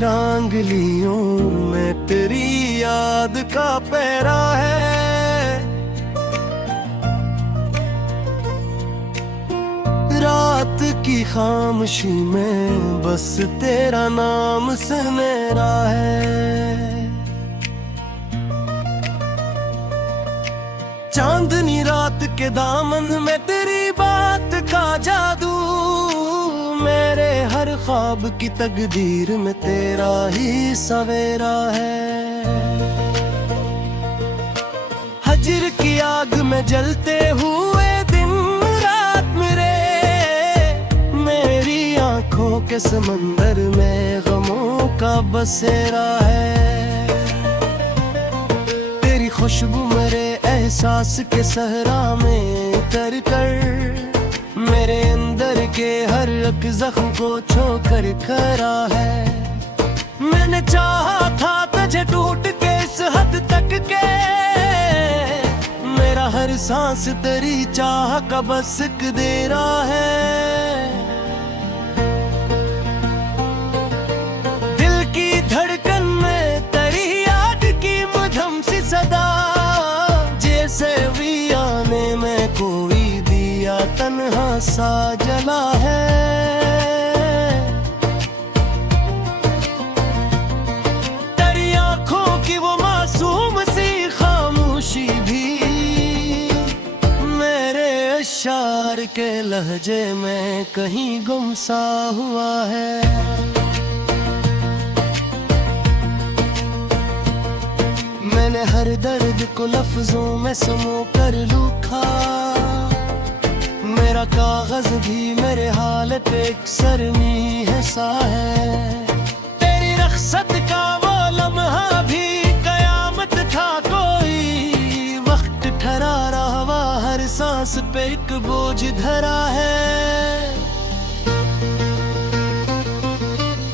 रंगलियों में तेरी याद का पहरा है। रात की खामोशी में बस तेरा नाम सुनहरा है। चांदनी रात के दामन में तेरी बात का जादू, मेरे हर ख्वाब की तकदीर में तेरा ही सवेरा है। हजर की आग में जलते हुए दिन रात मेरी आंखों के समंदर में गमों का बसेरा है। तेरी खुशबू मेरे एहसास के सहरा में उतर कर मेरे अंदर के हर एक जख्म को छोकर खरा है। मैंने चाहा था तुझे टूट के इस हद तक के, मेरा हर सांस तेरी चाह का बस देरा है। दिल की धड़कन में तेरी याद की मधुम सी सदा, जैसे भी आने में कोई तन्हा सा जला है। तेरी आंखों की वो मासूम सी खामोशी भी मेरे अशार के लहजे में कहीं गुम सा हुआ है। मैंने हर दर्द को लफ्जों में समो कर लूखा, मेरा कागज भी मेरे हाल पे एक सरमी है सा है। तेरी रख्सत का वो लम्हा भी कयामत था कोई, वक्त ठहरा रहा हर सांस पे एक बोझ धरा है।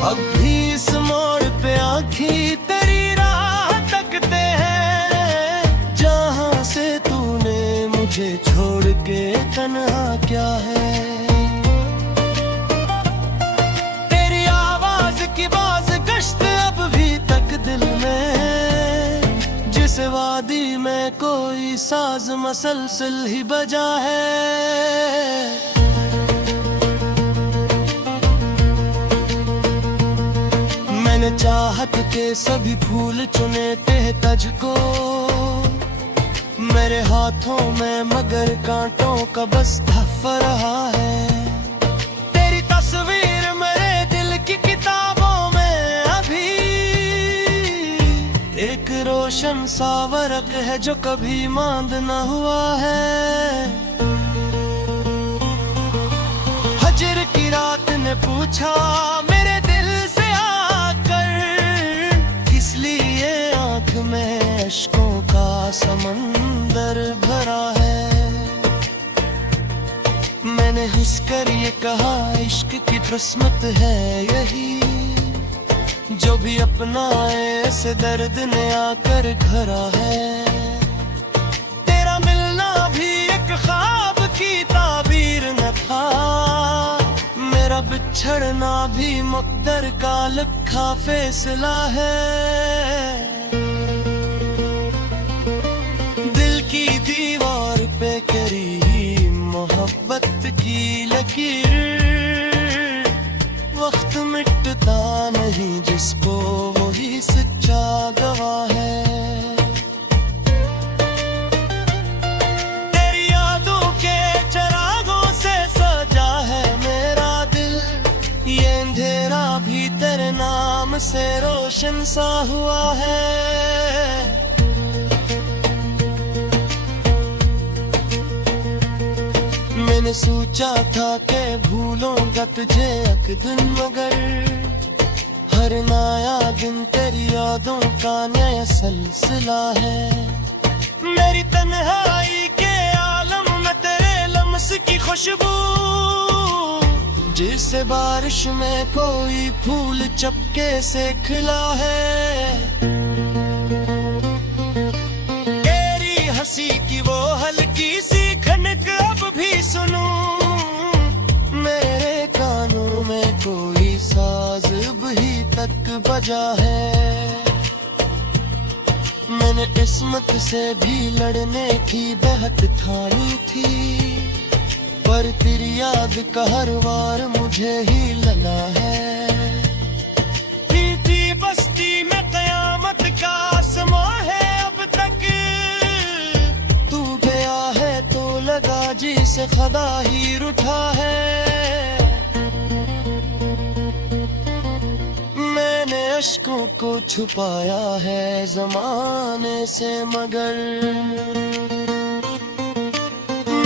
अब भी इस मोड़ पे आँखी तेरी राह तकते हैं, जहाँ से तूने मुझे छोड़ के तन्हा क्या है। तेरी आवाज की बाज गश्त अब भी तक दिल में, जिस वादी में कोई साज मसलसल ही बजा है। मैंने चाहत के सभी फूल चुने थे तुझको मेरे हाथों में, मगर कांटों का बस धफ रहा है। तेरी तस्वीर मेरे दिल की किताबों में अभी एक रोशन सा वर्क है जो कभी मांद न हुआ है। हजर की रात ने पूछा मेरे दिल से आकर, किस लिए आंख में अश्कों का समंदर भरा है। मैंने हंस कर ये कहा इश्क की किस्मत है यही, जो भी अपनाए ऐसे दर्द ने आकर घरा है। तेरा मिलना भी एक ख्वाब की ताबीर न था, मेरा बिछड़ना भी मुक़द्दर का लिखा फैसला है। दीवार पे करी मोहब्बत की लकीर, वक्त मिटता नहीं जिसको वही सच्चा गवाह है। तेरी यादों के चिरागों से सजा है मेरा दिल, ये अंधेरा भी तेरे नाम से रोशन सा हुआ है। मैंने सोचा था कि भूलूंगा तुझे एक दिन, मगर हर नया दिन तेरी यादों का नया सिलसिला है। मेरी तन्हाई के आलम में तेरे लम्स की खुशबू, जिसे बारिश में कोई फूल चपके से खिला है। तेरी हंसी की वो हल्की सी खनक अब भी सुनूं, मेरे कानों में कोई साज भी तक बजा है। मैंने किस्मत से भी लड़ने की बहत ठानी थी, पर तेरी याद का हर वार मुझे ही लगा है। थी बस्ती में कयामत का आसमां है, अब तक तू गया है तो लगा जिसे खुदा ही रूठा है। मैंने अश्कों को छुपाया है ज़माने से, मगर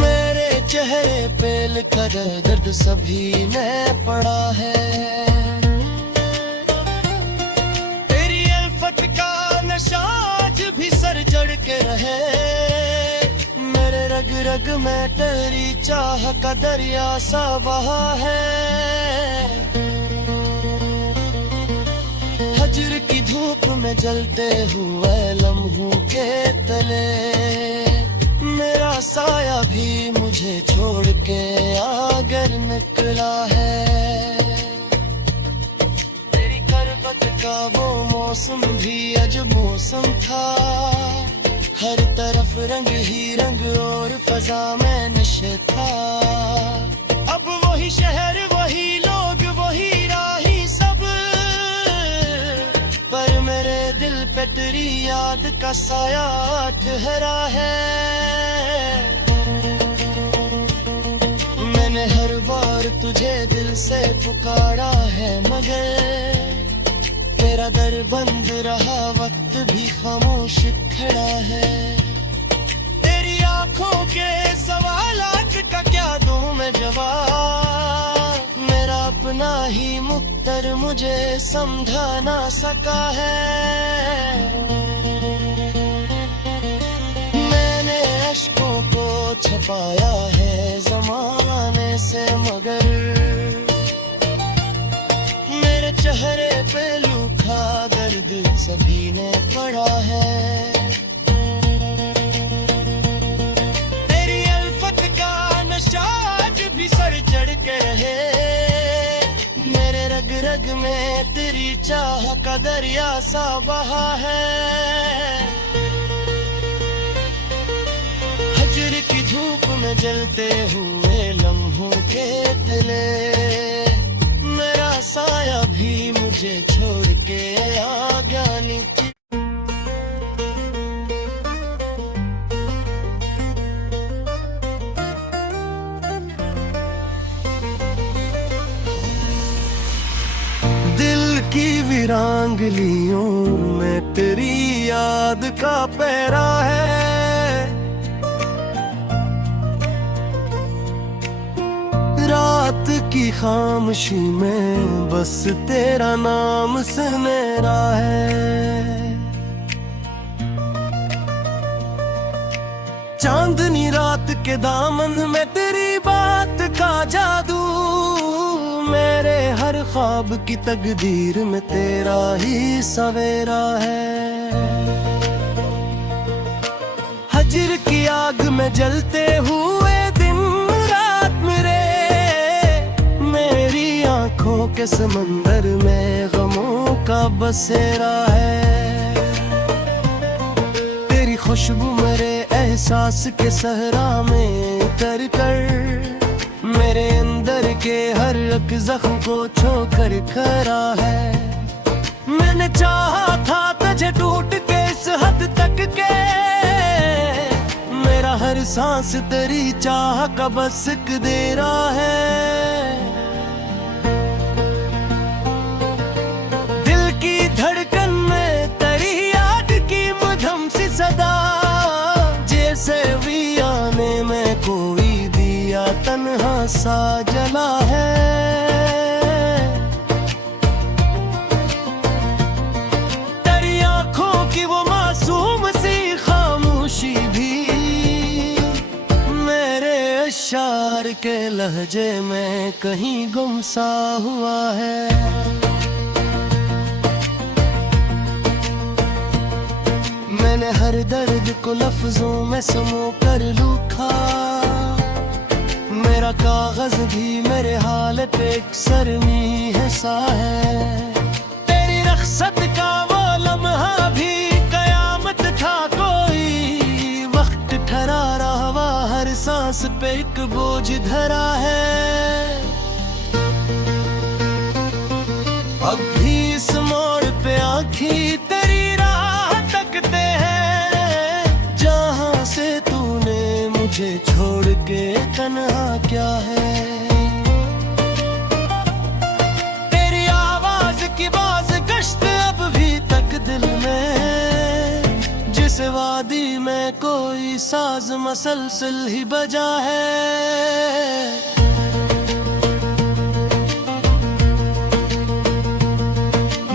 मेरे चेहरे पे लिखा दर्द सभी ने पढ़ा है। तेरी अल्फत का नशा आज भी सर चढ़ के रहे, मेरे रग रग में तेरी चाह का दरिया सा बहा है। हजर की धूप में जलते हुए लम्हों के तले, मेरा साया भी मुझे छोड़ के आगर निकला है। तेरी करबत का वो मौसम भी अजब मौसम था, हर तरफ रंग ही रंग और फजा में नशे था। अब वही शहर वही लोग वही राही सब, पर मेरे दिल पे तेरी याद का साया ठहरा है। मैंने हर बार तुझे दिल से पुकारा है, मगर तेरा दर बंद रहा, वक्त भी खामोश खड़ा है। तेरी आंखों के सवालात का क्या दूं मैं जवाब, मेरा अपना ही मुक्तर मुझे समझा ना सका है। मैंने अश्कों को छुपाया है ज़माने से, मगर मेरे चेहरे पे लूखा दर्द सभी ने पढ़ा है। तेरी अल्फत का नशा आज भी सर चढ़ के रहे, मेरे रग रग में तेरी चाह का दरिया सा बहा है। हजर की धूप में जलते हुए लम्हों के तले, मेरा साया भी मुझे छोड़ के आ गया नीचे। दिल की वीरांगलियों में तेरी याद का पहरा है। रात की खामोशी में बस तेरा नाम सुनहरा है। चांदनी रात के दामन में तेरी बात का जादू, मेरे हर ख्वाब की तकदीर में तेरा ही सवेरा है। हजर की आग में जलते हुए दिन रात मेरी आंखों के समंदर में गमों का बसेरा है। तेरी खुशबू मेरे एहसास के सहरा में उतर कर, मेरे अंदर के हर एक जख्म को छोकर खरा है। मैंने चाहा था तुझे टूट के इस हद तक के, मेरा हर सांस तेरी चाह का बस दे रहा है। दिल की धड़कन में तेरी याद की मधुम सी सदा, जैसे भी आने में कोई दिया तन्हा सा जला है। तेरी आंखों की वो मासूम सी खामोशी भी मेरे अशार के लहजे में कहीं गुम सा हुआ है। मैंने हर दर्द को लफ्जों में समो कर लूखा, मेरा कागज भी मेरे हाल पे एक सरमी है सा है। तेरी रख सदका वो लम्हा भी कयामत था कोई, वक्त ठहरा रहा हर सांस पे एक बोझ धरा है। अब भी इस मोड़ पे आँखी तेरी राह तकते हैं, जहाँ से तूने मुझे छोड़ के तन्हा क्या है। तेरी आवाज की बाज गश्त अब भी तक दिल में, जिस वादी में कोई साज मसलसल ही बजा है।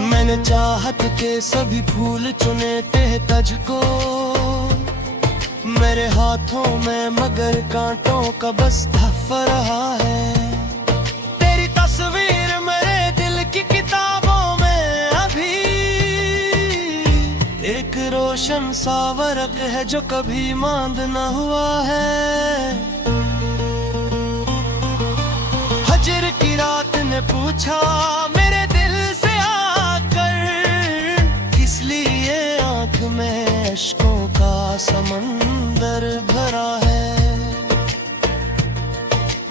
मैंने चाहत के सभी फूल चुने थे तुझको, मेरे हाथों में मगर कांटों का बस धफ़ रहा है। तेरी तस्वीर मेरे दिल की किताबों में अभी एक रोशन सा वर्क है जो कभी मांद न हुआ है। हजर की रात ने पूछा मेरे दिल से में अश्कों का समंदर भरा है।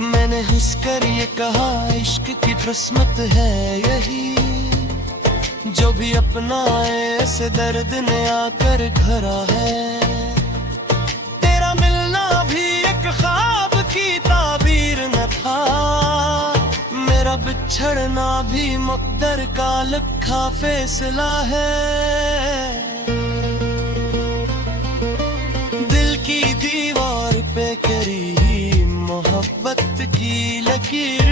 मैंने हंस कर ये कहा इश्क की किस्मत है यही, जो भी अपनाए ऐसे दर्द ने आकर घरा है। तेरा मिलना भी एक ख्वाब की ताबीर न था, मेरा बिछड़ना भी मुक़द्दर का लिखा फैसला है। दीवार पे करी मोहब्बत की लकीर,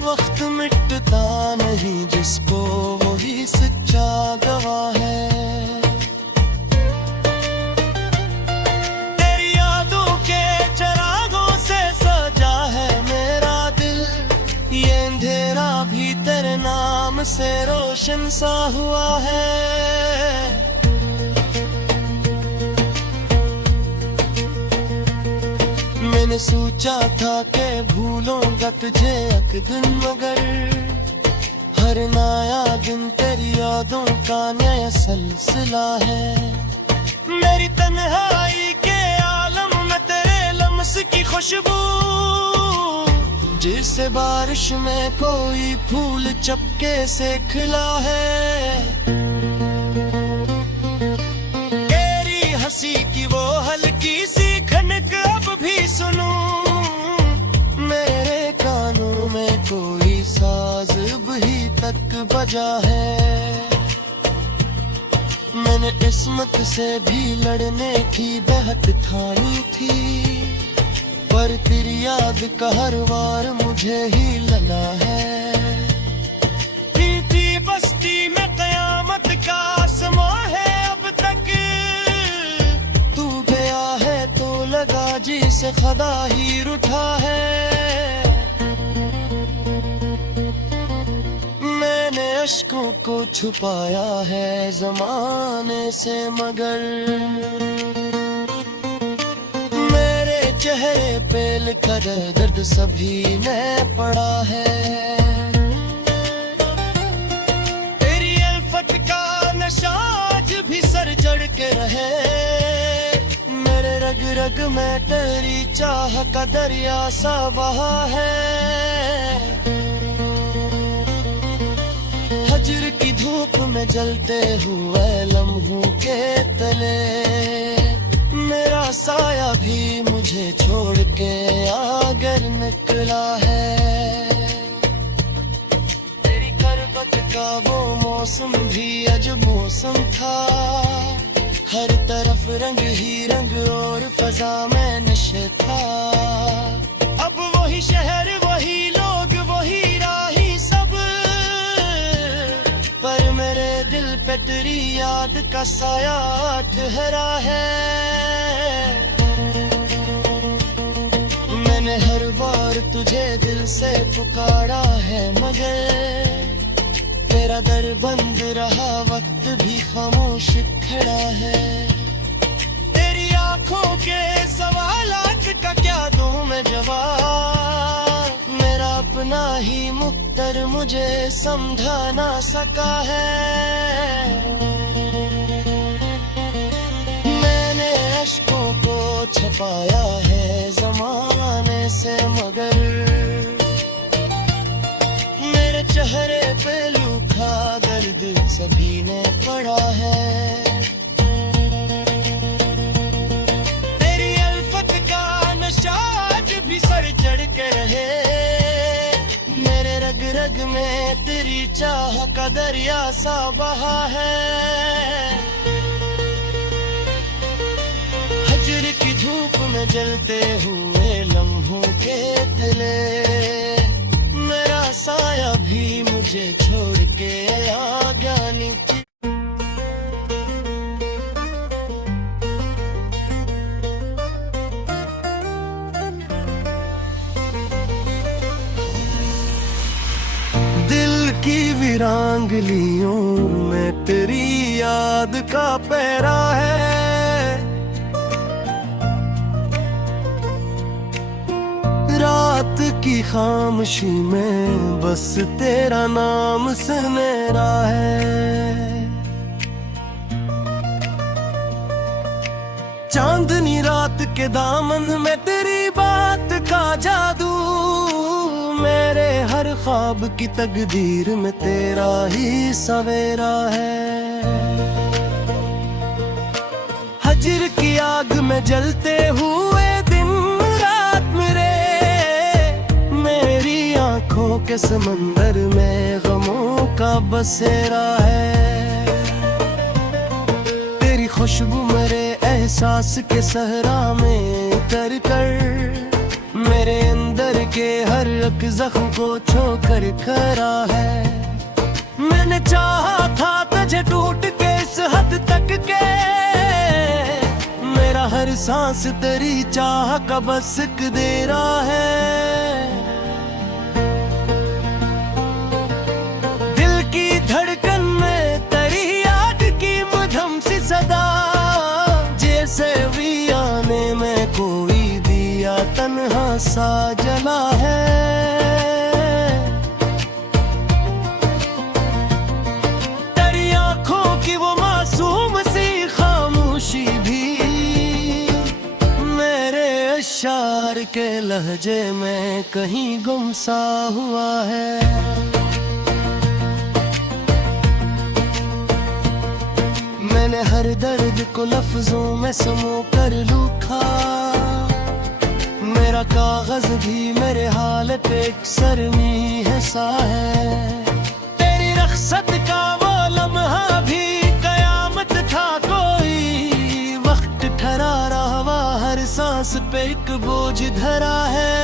वक्त मिटता नहीं जिसको वही सच्चा गवाह है। तेरी यादों के चिरागों से सजा है मेरा दिल, ये अंधेरा भी तेरे नाम से रोशन सा हुआ है। मैंने सोचा था कि भूलूंगा तुझे एक दिन, मगर हर नया दिन तेरी यादों का नया सिलसिला है। मेरी तन्हाई के आलम में तेरे लम्स की खुशबू, जिसे बारिश में कोई फूल चपके से खिला है। तेरी हंसी की वो हल्की सी खनक अब भी सुनूं, मेरे कानों में कोई साज भी तक बजा है। मैंने किस्मत से भी लड़ने की बहत ठानी थी, पर तेरी याद का हर वार मुझे ही लगा है। थी बस्ती में कयामत का आसमां है अब तक, तू गया है तो लगा जी से खुदा ही रूठा है। मैंने अश्कों को छुपाया है ज़माने से, मगर मेरे चेहरे पे लिखा दर्द सभी ने पढ़ा है। तेरी अल्फत का नशा आज भी सर चढ़ के रहे, मेरे रग रग में तेरी चाह का दरिया सा बहा है। हजर की धूप में जलते हुए लम्हों के तले, मेरा साया भी मुझे छोड़ के आगर निकला है। तेरी करबत का वो मौसम भी अजब मौसम था, हर तरफ रंग ही रंग और फजा में नशे था। अब वही शहर वही लोग वही राही सब, पर मेरे दिल पे तेरी याद का साया ठहरा है। मैंने हर बार तुझे दिल से पुकारा है, मगर तेरा दर बंद रहा, वक्त भी खामोश खड़ा है। तेरी आंखों के सवालात का क्या दूं मैं जवाब, मेरा अपना ही मुक्त मुकद्दर मुझे समझा ना सका है। मैंने अश्कों को छुपाया है ज़माने से, मगर मेरे चेहरे पे लूखा दर्द सभी ने पड़ा है। तेरी अल्फत का नशा आज भी सर चढ़ के रहे, मेरे रग रग में तेरी चाह का दरिया सा बहा है। हजर की धूप में जलते हुए लम्हों के तले, मेरा साया भी मुझे छोड़ के आ गया नीचे। दिल की वीरांगलियों में तेरी याद का पहरा है। रात की खामोशी में बस तेरा नाम सुनहरा है। चांदनी रात के दामन में तेरी बात का जादू, मेरे हर ख्वाब की तकदीर में तेरा ही सवेरा है। हजर की आग में जलते हुए दिन रात मेरे, मेरी आंखों के समंदर में गमों का बसेरा है। तेरी खुशबू मेरे एहसास के सहरा में उतर कर, मेरे अंदर के हर एक जख्म को छोकर खरा है। मैंने चाहा था तुझे टूट के इस हद तक के, मेरा हर सांस तेरी चाह का बस दे रहा है। दिल की धड़कन में तेरी याद की मधुम सी सदा, जैसे भी आने में कोई दिया तन्हा सा जला है। तेरी आंखों की वो मासूम सी खामोशी भी मेरे अशार के लहजे में कहीं गुम सा हुआ है। मैंने हर दर्द को लफ्जों में समो कर लूखा, मेरा कागज भी मेरे हालत एक सरमी है सा है। तेरी रख्सत का वो लम्हा भी कयामत था कोई, वक्त ठहरा रहा हर सांस पे एक बोझ धरा है।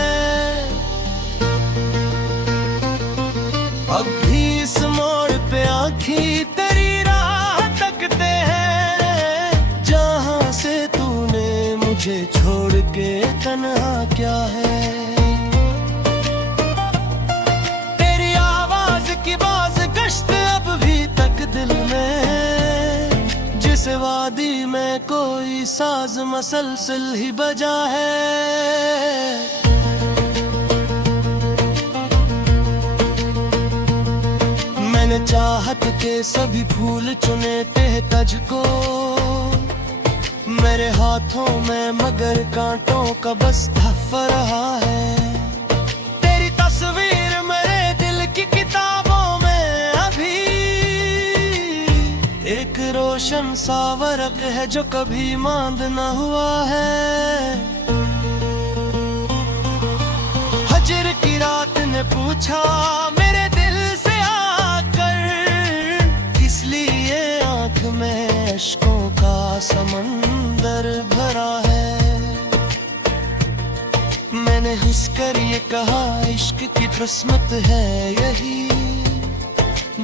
अब भी इस मोड़ पे आँखी तेरी राह तकते हैं, जहाँ से तूने मुझे छोड़ के तन्हा क्या है। तेरी आवाज की बाज गश्त अब भी तक दिल में, जिस वादी में कोई साज मसलसल ही बजा है। मैंने चाहत के सभी फूल चुने थे तुझको, मेरे हाथों में मगर कांटों का बस तहफ़ा रहा है। तेरी तस्वीर मेरे दिल की किताबों में अभी एक रोशन सा वर्क है जो कभी मांद न हुआ है। हजर की रात ने पूछा मेरे दिल से आकर, किस लिए आंख में अश्कों का समंदर भरा है। मैंने हंस कर ये कहा इश्क की किस्मत है यही,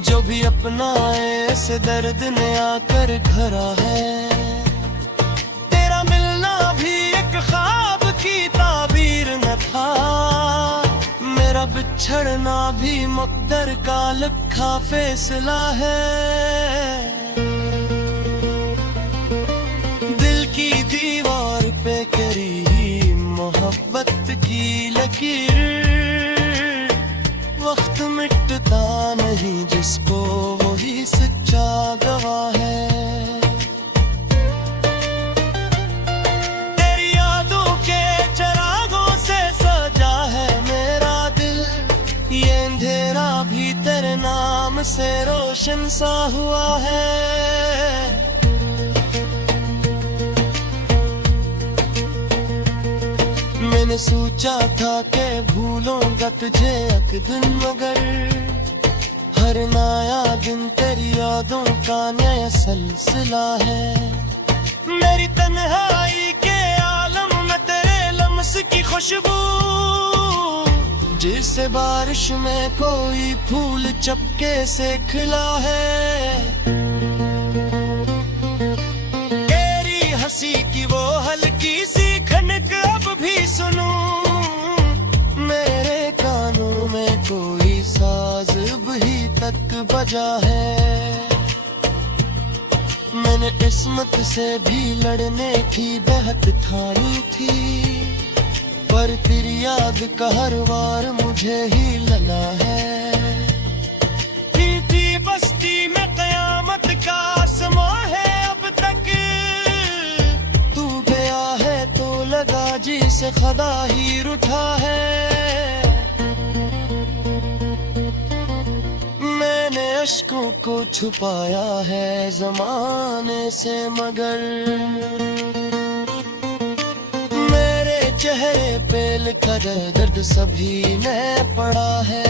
जो भी अपनाए ऐसे दर्द ने आकर घरा है। तेरा मिलना भी एक ख्वाब की ताबीर न था, मेरा बिछड़ना भी मुक़द्दर का लिखा फैसला है। दिल की दीवार पे करी मोहब्बत की लकीर, वक्त मिटता नहीं जिसको वही सच्चा गवाह है। तेरी यादों के चिरागों से सजा है मेरा दिल, ये अंधेरा भी तेरे नाम से रोशन सा हुआ है। मैंने सोचा था कि भूलूंगा तुझे एक दिन, मगर हर नया दिन तेरी यादों का नया सिलसिला है। मेरी तन्हाई के आलम में तेरे लम्स की खुशबू, जिसे बारिश में कोई फूल चपके से खिला है। तेरी हंसी की वो हल्की सी खनक अब भी सुनूं, मेरे कानों में कोई साज भी तक बजा है। मैंने किस्मत से भी लड़ने की बहुत ठानी थी, पर तेरी याद का हर वार मुझे ही लगा है। थी बस्ती में कयामत का आसमां है अब तक, तू गया है तो लगा जी से खुदा ही रूठा है। मैंने अश्कों को छुपाया है ज़माने से, मगर मेरे चेहरे पे लिखा दर्द सभी ने पढ़ा है।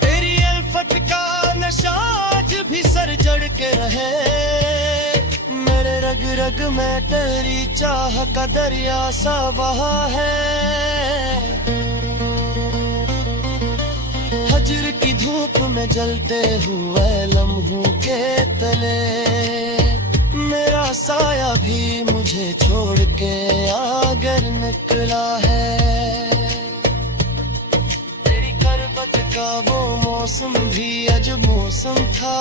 तेरी अल्फत का नशा आज भी सर जड़ के रहे, मेरे रग रग में तेरी चाह का दरिया सा बहा है। हजर की धूप में जलते हुए लम्हों के तले, मेरा साया भी मुझे छोड़ के आगर निकला है। तेरी करबत का वो मौसम भी अजब मौसम था,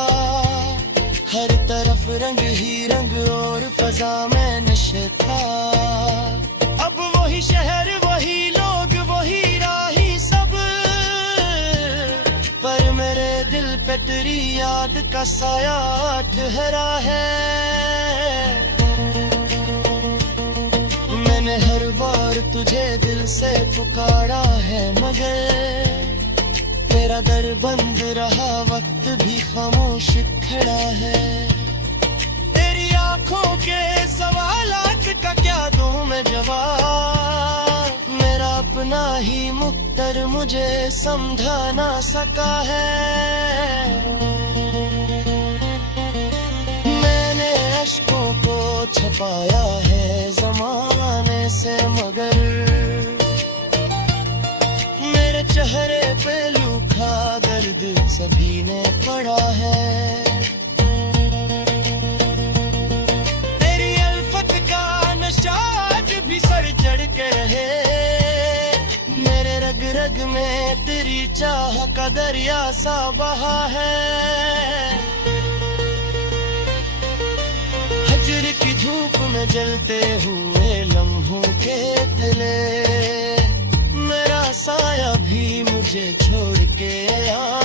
हर तरफ रंग ही रंग और फजा में नशे था। अब वही शहर वही लोग वही राही सब, पर मेरे दिल पे तेरी याद का साया ठहरा है। मैंने हर बार तुझे दिल से पुकारा है, मगर तेरा दर बंद रहा, वक्त भी खामोश खड़ा है। तेरी आंखों के सवालात का क्या दूं मैं जवाब, मेरा अपना ही मुख्तर मुझे समझा ना सका है। मैंने अश्कों को छपाया है ज़माने से, मगर मेरे चेहरे पे लूखा दर्द सभी ने पढ़ा है। तेरी अल्फत का नशा आज भी सर चढ़ के रहे, मेरे रग रग में तेरी चाह का दरिया सा बहा है। हजर की धूप में जलते हुए लम्हों के तले, मेरा साया भी मुझे छोड़ के आ